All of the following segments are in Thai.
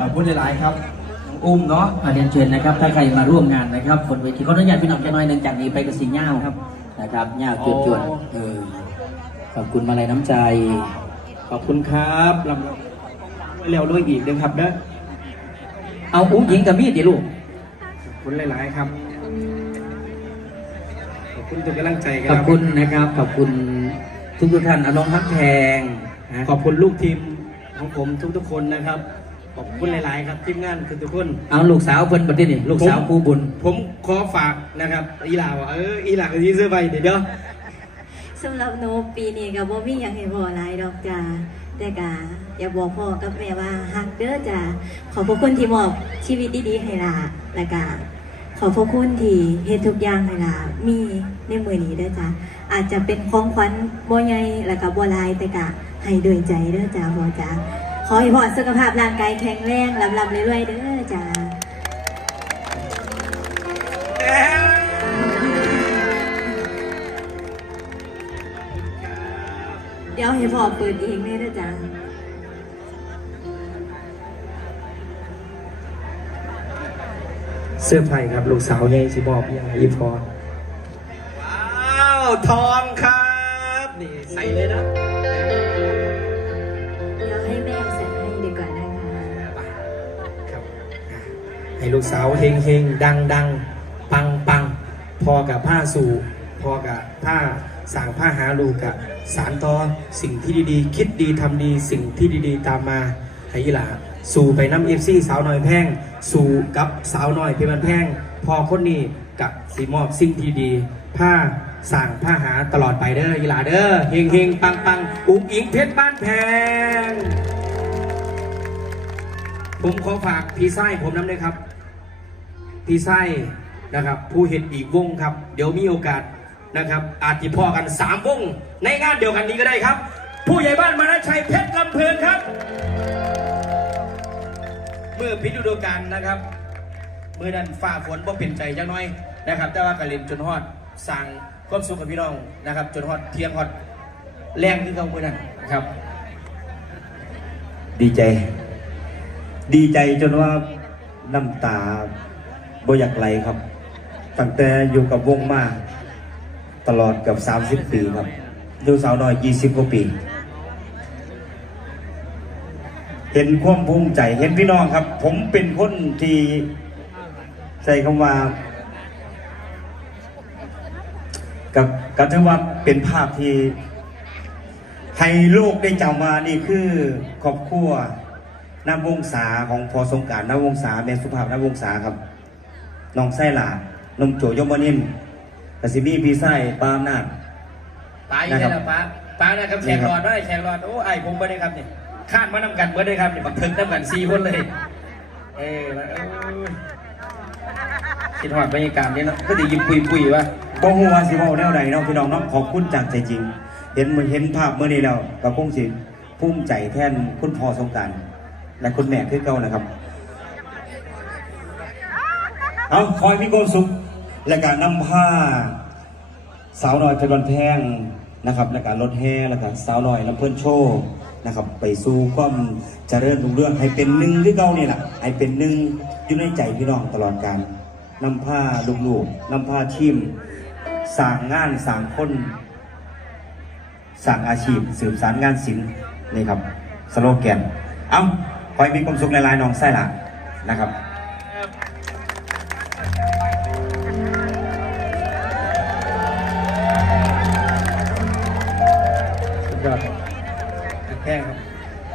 ขอบคุณหลายๆครับน้องอุ้มเนาะอาเรียนเชิญนะครับ ถ้าใครมาร่วมงานนะครับบนเวทีขออนุญาตพี่น้องจะน้อยหนึ่งจากนี้ไปกับสีเง่าครับนะครับเง่าจวดจวดๆเออขอบคุณมาลัยน้ำใจ ขอบคุณครับลำไว้เร็วด้วยอีกนะครับเด้อเอาอุ้งยิงกับมีดดิลูกขอบคุณหลายๆครับขอบคุณทุกกำลังใจคขรัอบคุณนะครับ ขอบคุณทุกทุกๆท่านเอาน้องฮักแพงนะขอบคุณลูกทีมของผมทุกๆคนนะครับข อบคุณหลาย ๆ ครับทีมงานทุกๆคน เอาลูกสาวเพิ่นประเด็นนี่ลูกสาวครูบุญ ผมขอฝากนะครับ อีหลาว่าเอออีหลาที่ซื้อไปเดี๋ยวเดี๋ยวสำหรับหนูปีนี้ก็บ่มีหยังให้พ่อหลายดอกจ้าแต่ก็อยากบอกพ่อกับแม่ว่าฮักเด้อจ้าขอบพระคุณที่มอบชีวิตดี ๆ ให้ล่ะและก็ขอบพระคุณที่เฮ็ดทุกอย่างให้ล่ะมีในมือนี้เด้อจ้าอาจจะเป็นของขวัญบ่ใหญ่และก็บ่หลายแต่ก็ให้ด้วยใจเด้อจ้าพ่อจ้าข อให้พ่อสุขภาพร่างกายแข็งแรงลำๆเรื่อยๆเด้อจ้าเดี๋ยวให้พ่อเปิดเองแม่เด้อจ้าเสื้อไผ่ครับ ลูกสาวใหญ่สิบอกยังไงอีพรว้าวทองครับนี่ ลูกสาวเฮงเฮงดังดังปังปังพอกับผ้าสู่พอกับผ้าสางผ้าหาลูกกับสารต่อสิ่งที่ดีๆ คิดดีทำดีสิ่งที่ดีๆ ตามมาให้ยีหลาสู่ไปน้ำเอฟซีสาวน้อยแพงสู่กับสาวน้อยเพชรบันแพงพอคนนี้กับสีมอบสิ่งที่ดีผ้าสั่งผ้าหาตลอดไปเด้อยีหลาเด้อเฮงเฮงปังปังอุ้งอิงเพชรบ้านแพงผมขอฝากพี่ไส้ผมน้ำเลยครับ พี่ไส้นะครับ ผู้เห็นอีกวงครับ เดี๋ยวมีโอกาสนะครับ อาจจะพอกันสามวง ในงานเดียวกันนี้ก็ได้ครับ ผู้ใหญ่บ้านมานาชัยเพชรลำเพลินครับ เมื่อพิจฤดูกาลนะครับ เมื่อนั้นฝ่าฝนบ่เป็นใจจังน้อยนะครับ แต่ว่ากระเล่นจนฮอดสั่งความสุขกับพี่น้องนะครับ จนฮอดเที่ยงฮอดแรงที่เขาเมื่อนั้นนะครับ ดีใจ ดีใจจนว่าน้ำตา บ่อยากไหลครับ ตั้งแต่อยู่กับวงมาตลอดเกับ30 ปีครับ ดูสาวน้อย 20 กว่าปี เห็นความภูมิใจ เห็นพี่น้องครับ ผมเป็นคนที่ใช้คำว่ากับก็ถือว่าเป็นภาพที่ให้โลกได้จำมานี่คือครอบครัวน้ำวงศาของพอสงการน้ำวงศาแม่สุภาพน้ำวงศาครับ น้องไส้หลานมโจยมนิมกสิมีพี่ไส้ปามนาดป้าอยู่ไหนล่ะป้าป้านะครับแขกรอดได้แขกรอดโอ้ไอผมไม่ได้ครับนี่คาดมานำกันเมื่อได้ครับนี่บักเทิงนำกันสี่คนเลย เอ้ยมาเอ้ยคิดหอดบรรยากาศนี่เนาะก็ดียิ้มปุยปุยวะบ่ฮู้ว่าสิเว้าแนวใดเนาะพี่น้องเนาะขอบคุณจากใจจริง เห็นมือเห็นภาพเมื่อนี้แล้วก็คงสิภูมิใจแทนคุณพ่อสงกรารและคุณแม่คือเก่านะครับ เอาคอยมีความสุข และการนำผ้า สาวน้อยเพชรวันแพงนะครับและการรถแห่และการสาวน้อยลำเพิ่นโชว์นะครับ ไปสู่ความเจริญรุ่งเรืองให้เป็นหนึ่งที่เก่านี่แหละให้เป็นหนึ่งอยู่ในใจพี่น้องตลอดการนำผ้าลูกๆนำผ้าทีมสร้างงานสร้างคนสร้างอาชีพ สืบสารงานศิลป์นี่ครับสโลแกน เอาคอยมีความสุขหลายน้องไส้ละนะครับ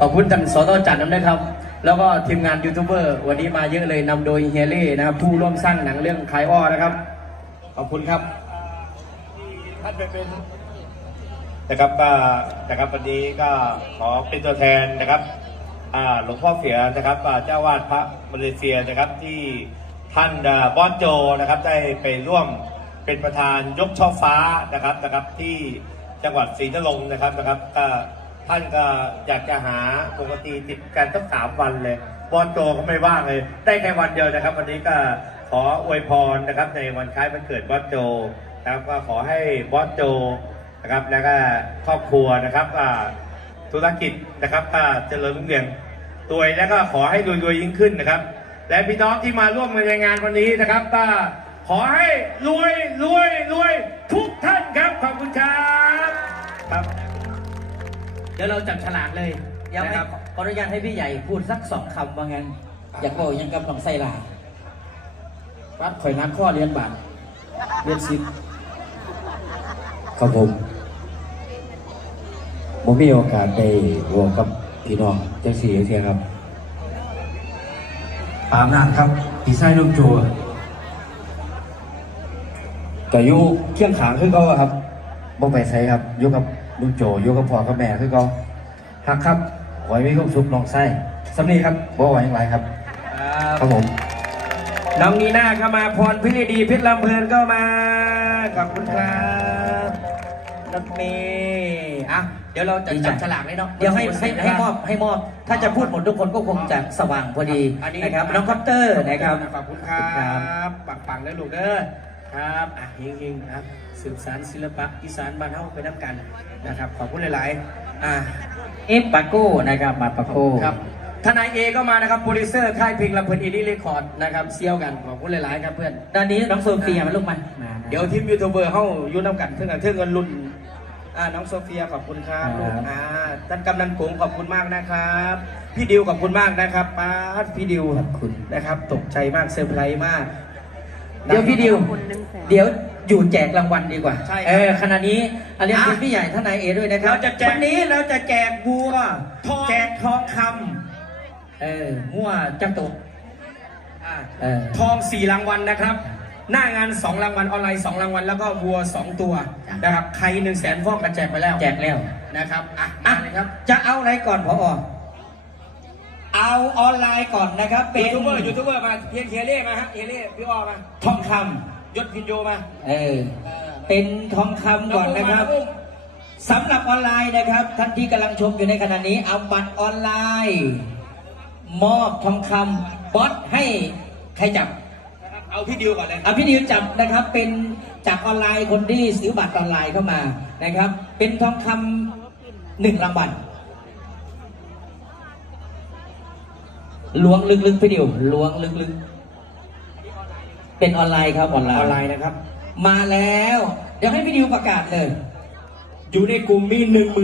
ขอบคุณท่านสตจัดน้ำนะครับ แล้วก็ทีมงานยูทูบเบอร์วันนี้มาเยอะเลยนำโดยเฮียเล่นะครับผู้ร่วมสร้างหนังเรื่องขายอ้อนะครับ ขอบคุณครับท่านไปเป็นนะครับก็นะครับวันนี้ก็ขอเป็นตัวแทนนะครับหลวงพ่อเสียนะครับเจ้าวาดพระมาเลเซียนะครับที่ท่านบอสโจนะครับได้ไปร่วมเป็นประธานยกช่อฟ้านะครับนะครับที่จังหวัดศรีนรงค์นะครับนะครับก็ ท่านก็อยากจะหาปกติติดกันตั้งสามวันเลย บอสโจก็ไม่ว่างเลย ได้แค่วันเดียวนะครับ วันนี้ก็ขออวยพรนะครับ ในวันคล้ายวันเกิดบอสโจนะครับก็ขอให้บอสโจนะครับ แล้วก็ครอบครัวนะครับอ่าธุรกิจนะครับก็เจริญรุ่งเรืองรวแล้วก็ขอให้รวยๆยิ่งขึ้นนะครับ และพี่น้องที่มาร่วมในงานวันนี้นะครับก็ขอให้รวยรวยรวยทุกท่านครับขอบคุณครับครับ เดี๋ยวเราจับฉลากเลยเดี๋ยวให้นะครับขออนุญาตให้พี่ใหญ่พูดสักสองคำว่างั้น อยากบอกยังกำลังไส้ลาวัดข่อยนักข้อเรียนบาทเรียนสิบครับผมผมมีโอกาสได้รวมกับพี่น้องเจ้าสี่เทียครับปามนานครับพี่ชายลูกโจก็อยู่เคียงขางคือเขาอะครับบ่ไปใส่ครับอยู่กับ ลุงโจอยู่กับพ่อกับแม่คือเขาฮักครับขอให้มีความสุขน้องไส้สำนีครับบ่ไหวอย่างไรครับ ครับผมน้องนีน่าก็มาพรพิรดีเพชรลำเพลินก็มาขอบคุณครับรถเมย์อะเดี๋ยวเราจะจับฉลากเลยเนาะเดี๋ยวให้ให้ให้มอบให้มอบ ถ้าจะพูดหมดทุกคนก็คงจะสว่างพอดีอันนี้นะครับน้องคอปเตอร์นะครับขอบคุณครับปังปังๆเลยลูกเด้อ ครับอะเฮงๆครับสืบสารศิลปะอีสานบ้านเฮาไปน้ำกันนะครับ ขอบคุณหลายๆอะเอฟปาโก้นะครับมาปาโก้ครับทนายเอก็มานะครับโปรดิวเซอร์ค่ายเพลงลำเพลินอินดี้เรคคอร์ดนะครับเซี่ยวกันขอบคุณหลายๆครับเพื่อนด้านนี้น้องโซเฟียมาลูกมันมานะเดี๋ยวทีมยูทูบเบอร์เข้ายุ่น้ำกันเพื่อนกันเพื่อนกันรุ่นอ่าน้องโซเฟียขอบคุณครับลูกอ่าท่านกำนันกงขอบคุณมากนะครับ พี่ดิวขอบคุณมากนะครับป้าดพี่ดิวขอบคุณนะครับ ตกใจมากเซอร์ไพรส์มาก เดี๋ยวพี่ดิว เดี๋ยวอยู่แจกรางวัลดีกว่าใช่ครับเออขณะนี้อันนี้อะคุณพี่ใหญ่ท่านนายเอด้วยนะครับเราจะแจก วันนี้เราจะแจกบัวทอง แจกทองคำเออมั่วจังตุกอ่าเออ ทองสี่รางวัลนะครับ หน้างานสองรางวัลออนไลน์สองรางวัลแล้วก็วัวสองตัวนะครับใครหนึ่งแสนฟอกกันแจกไปแล้วแจกแล้วนะครับอะอะมาเลยครับ จะเอาอะไรก่อนพอ เอาออนไลน์ก่อนนะครับ เป็ยูนทูบเบอร์ยูทูบเบอร์มาเฮียเฮียเล่มาฮะเฮียเล่พี่อ้อมาทองคยศพินโยมาำเออ เป็นทองคำก่อนนะครับ สำหรับออนไลน์นะครับ ท่านที่กำลังชมอยู่ในขณะนี้เอาบัตรออนไลน์ มอบทองคำบอสให้ใครจับเอาพี่ดิวก่อนเลยอภินิวจับนะครับเป็นจากออนไลน์คนที่ซื้อบัตรออนไลน์เข้ามานะครับ เป็นทองคำหนึ่งรางวัล ล้วงลึกๆพี่ดิวล้วงลึกๆ เป็นออนไลน์ครับออนไลอน์ อนไลน์นะครับ มาแล้ว เดี๋ยวให้พี่ดิวประกาศเลย อยู่ในกลุ่มมี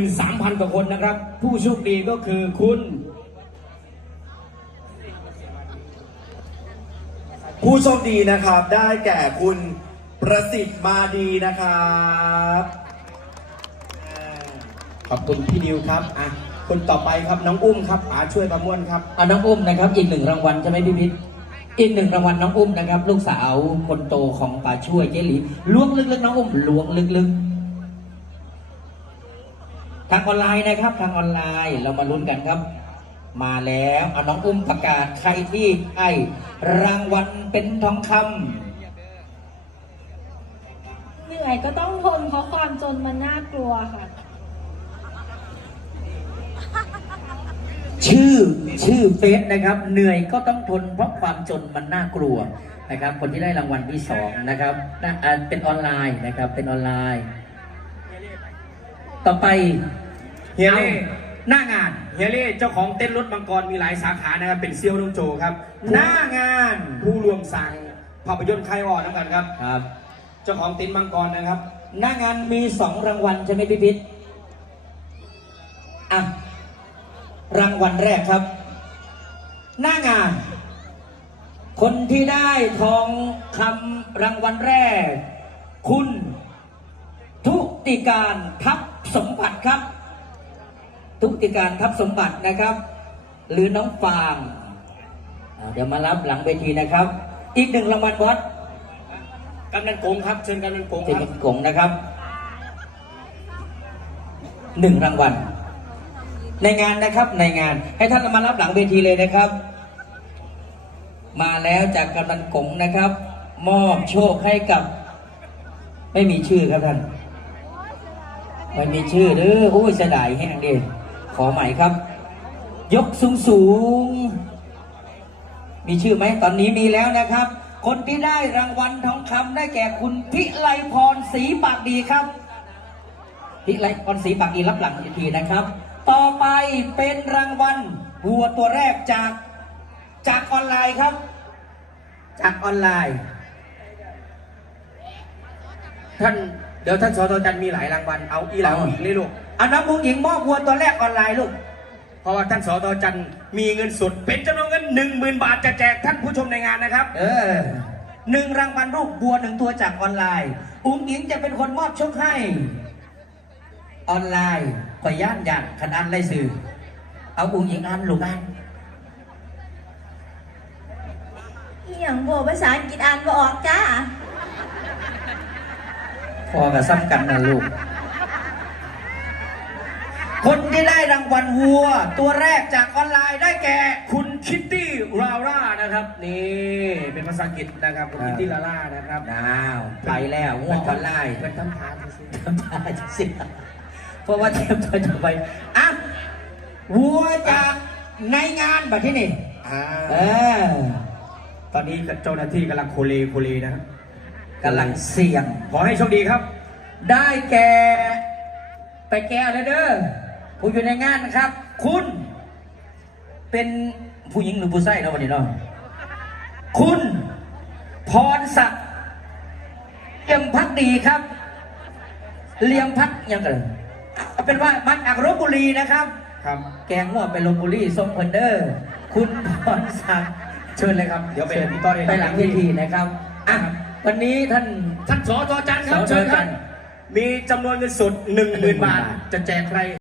13,000กว่าคนนะครับ ผู้โชคดีก็คือคุณ ผู้โชคดีนะครับได้แก่คุณประสิทธิ์มาดีนะครับ ขอบคุณพี่ดิวครับอะ คนต่อไปครับน้องอุ้มครับป๋าช่วยประมวลครับเอาน้องอุ้มนะครับอีกหนึ่งรางวัลใช่ไหมพี่พิษอีกหนึ่งรางวัลน้องอุ้มนะครับ ลูกสาวคนโตของป่าช่วยเจหลีล้วงลึกๆน้องอุ้มล้วงลึกๆ ทางออนไลน์นะครับ ทางออนไลน์เรามาลุ้นกันครับ มาแล้วเอาน้องอุ้มประกาศใครที่ให้รางวัลเป็นทองคำเหนื่อยก็ต้องทนเพราะความจนมันน่ากลัวค่ะ ชื่อชื่อเฟซนะครับ เหนื่อยก็ต้องทนเพราะความจนมันน่ากลัวนะครับ คนที่ได้รางวัลที่สองนะครับน่าอ่าเป็นออนไลน์นะครับ เป็นออนไลน์ ต่อไปเฮียเล่อาหน้างาน เฮียเล่เจ้าของเต้นรถมังกรมีหลายสาขานะครับ เป็นเซียวน้องโจครับ หน้างานผู้รวมสั่งภาพยนตร์ไคออนนะครับครับ ครับ เจ้าของเต็นท์มังกรนะครับ หน้างานมีสองรางวัลใช่ไหมพี่พิษอะ รางวัลแรกครับ หน้างาน คนที่ได้ทองคำรางวัลแรก คุณ ทุติการทัพสมบัติครับ ทุติการทัพสมบัตินะครับ หรือน้องฟางอ่าเดี๋ยวมารับหลังเวทีนะครับ อีกหนึ่งรางวัลวัดกำนันโกงครับเชิญกำนันโกงเจครัมิบกงนะครับหนึ่งรางวัล ในงานนะครับในงานให้ท่านมารับหลังเวทีเลยนะครับ มาแล้วจากกำนันกงนะครับ มอบโชคให้กับ ไม่มีชื่อครับท่านไม่มีชื่อเด้อโอ้ยเสียดายแห้งเดีขอใหม่ครับ ยกสูงสูงๆมีชื่อไหมตอนนี้มีแล้วนะครับ คนที่ได้รางวัลทองคำได้แก่คุณพิไลพรศรีปากดีครับพิไลพรศรีปากดีรับหลังอีกทีนะครับ ต่อไปเป็นรางวัลวัวตัวแรกจากจากออนไลน์ครับ จากออนไลน์ ท่านเดี๋ยวท่านสตจันทร์มีหลายรางวัลเอาอีหลังอีกเลยลูกเอาน้ำมุงหญิงมอบวัวตัวแรกออนไลน์ลูกเพราะว่าท่านสตจันทร์มีเงินสดเป็นจำนวนเงินหนึ่งหมื่นบาทจะแจกท่านผู้ชมในงานนะครับ เออหนึ่งรางวัลรูปบัวหนึ่งตัวจากออนไลน์ อุ้งหญิงจะเป็นคนมอบโชคให้ ออนไลน์ ขอย่านยันขนาดไรสื่อ เอาอุ้งหญิงอ่านลูกอ่านอีหยังบ่ภาษาอังกฤษอ่านบ่ออกจ้า พอกับซ้ำกันนะลูก คนที่ได้รางวัลวัว ตัวแรกจากออนไลน์ได้แก่ คุณคิตตี้ราร่านะครับ นี่เป็นภาษาอังกฤษนะครับคุณคิตตี้ราร่านะครับดาว ไปแล้วง่วงออนไลน์เป็นทำทานสิทำท่าจะเสีย เพราะว่าเตรียมตัวจะไปอะวัวจากในงานแบบที่นี่อ่าเออตอนนี้เจ้าหน้าที่กำลังโคเลโคเลนะครับกำลังเสี่ยง ขอให้โชคดีครับ ได้แก่ไปแก่เลยเด้อผู้อยู่ในงานนะครับ คุณ เป็นผู้หญิงหรือผู้ชายเนาะวันนี้เนาะคุณพรศักดิ์เอี่ยมพักดีครับ เลียมพักยังกัน เอาเป็นว่ามาจากลบบุรีนะครับ ครับ แกงหัวไปลบบุรีส้มเพนเดอร์คุณพรศักดิ์เชิญเลยครับเดี๋ยวไปพี่ต้อนไปหลังเวทีนะครับอะวันนี้ท่าน ท่านสอจอจันทร์ครับสจเชิญคจัรับนทร์มีจำนวนเงินสดหนึ่งหมื่นบาท จะแจกใคร